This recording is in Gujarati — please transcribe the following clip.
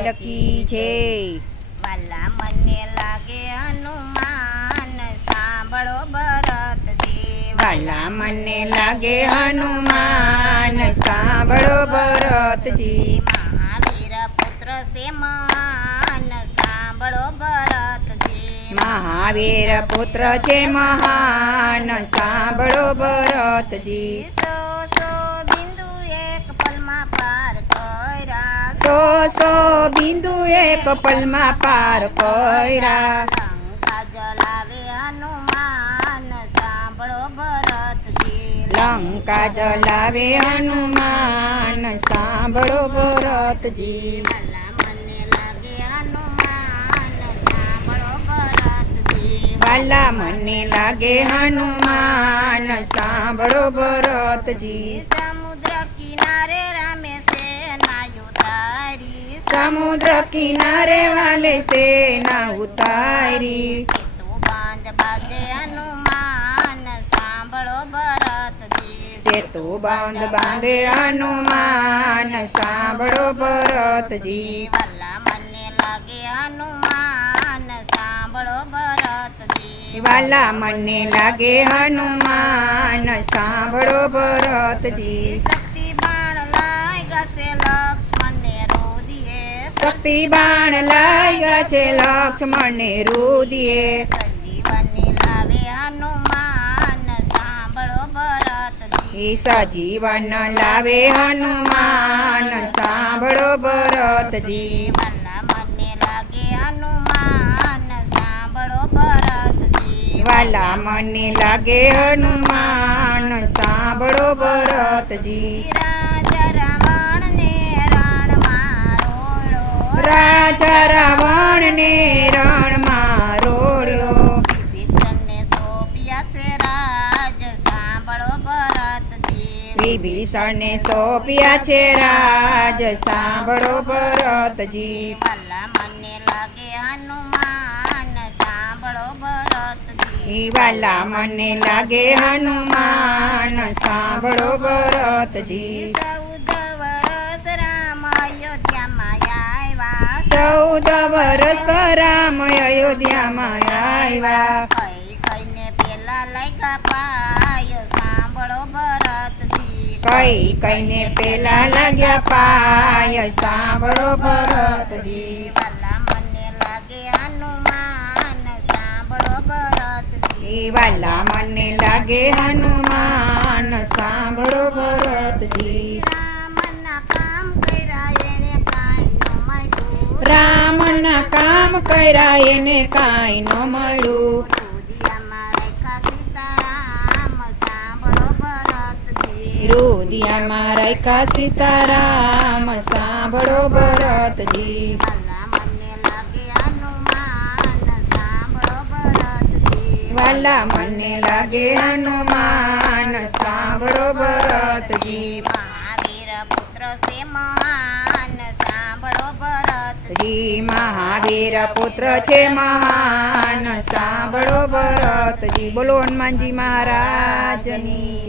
લાલ કી જય। વાલા મને લાગે હનુમાન સાંભળો ભરતજી। વાલા મને લાગે હનુમાન સાંભળો ભરતજી। મહાવીર પુત્ર છે મહાન સાંભળો ભરતજી। મહાવીર પુત્ર છે મહાન સાંભળો ભરતજી। સો સો બિંદુ એક પલમાં પાર કર્યા। સો સો બિંદુ એક પલમાં પાર કર્યા। લંકા જલાવે હનુમાન સાંભળો ભરતજી। લંકા જલાવે હનુમાન સાંભળો ભરતજી। વાલા મને લાગે હનુમાન સાંભળો ભરતજી। વાલા મને લાગે હનુમાન સાંભળો ભરતજી। સમુદ્ર કિનારે રામે સેનાયું તારી। સમુદ્ર કિનારે વાલે સેના ઉતારી। સેતુ બાંધ બાંધે હનુમાન સાંભળો ભરતજી। સેતુ બાંધ બાંધે હનુમાન સાંભળો ભરતજી। વાલા મને લાગે હનુમાન સાંભળો ભરતજી। વાલા મને લાગે હનુમાન સાંભળો ભરતજી। શક્તિ બાણ લાય ગસે લક્ષ્મણને રોદીએ। શક્તિ બાણ લાગ્યા છે લક્ષ્મણને રુદિયે। સંજીવની લાવે હનુમાન સાંભળો ભરતજી। સજીવન લાવે હનુમાન સાંભળો ભરતજી। વાલા મને લાગે હનુમાન સાંભળો ભરતજી। વાલા મને લાગે હનુમાન સાંભળો ભરતજી। રાજા રાવણને રણમાં રોળો। રાજા રાવણને રણમાં રોળ્યો। વિભીષણને સોંપ્યા છે રાજ સાંભળો ભરતજી। વિભીષણને સોંપ્યા છે રાજ સાંભળો ભરતજી। વાલા મને લાગે હનુમાન સાંભળો ભરતજી। વાલા મને લાગે હનુમાન સાંભળો ભરતજી। 14 વર્ષ રામ અયોધ્યામાં આવ્યા। 14 વર્ષ રામ અયોધ્યામાં આવ્યા। કઈ કઈને પેલા લાગ્યા પાય સાંભળો ભરતજી। કઈ કઈને પેલા લાગ્યા પાય સાંભળો ભરતજી। વાલા મને લાગે હનુમાન સાંભળો ભરતજી। વાલા મને લાગે હનુમાન સાંભળો ભરતજી। રામના કામ કર્યા એણે કાંઈ ન મળ્યું। રામના કામ કર્યા એને કાંઈ ન મળ્યું। રુદિયામાં રેખા સીતારામ સાંભળો ભરતજી। રુદિયામાં રાખ્યા સીતારામ સાંભળો ભરતજી। વાલા મને લાગે હનુમાન સાંભળો ભરતજી। વાલા મને લાગે હનુમાન સાંભળો ભરતજી। મહાવીર પુત્ર છે મહાન સાંભળો ભરતજી। મહાવીર પુત્ર છે મહાન સાંભળો ભરતજી। બોલો હનુમાનજી મહારાજની જય।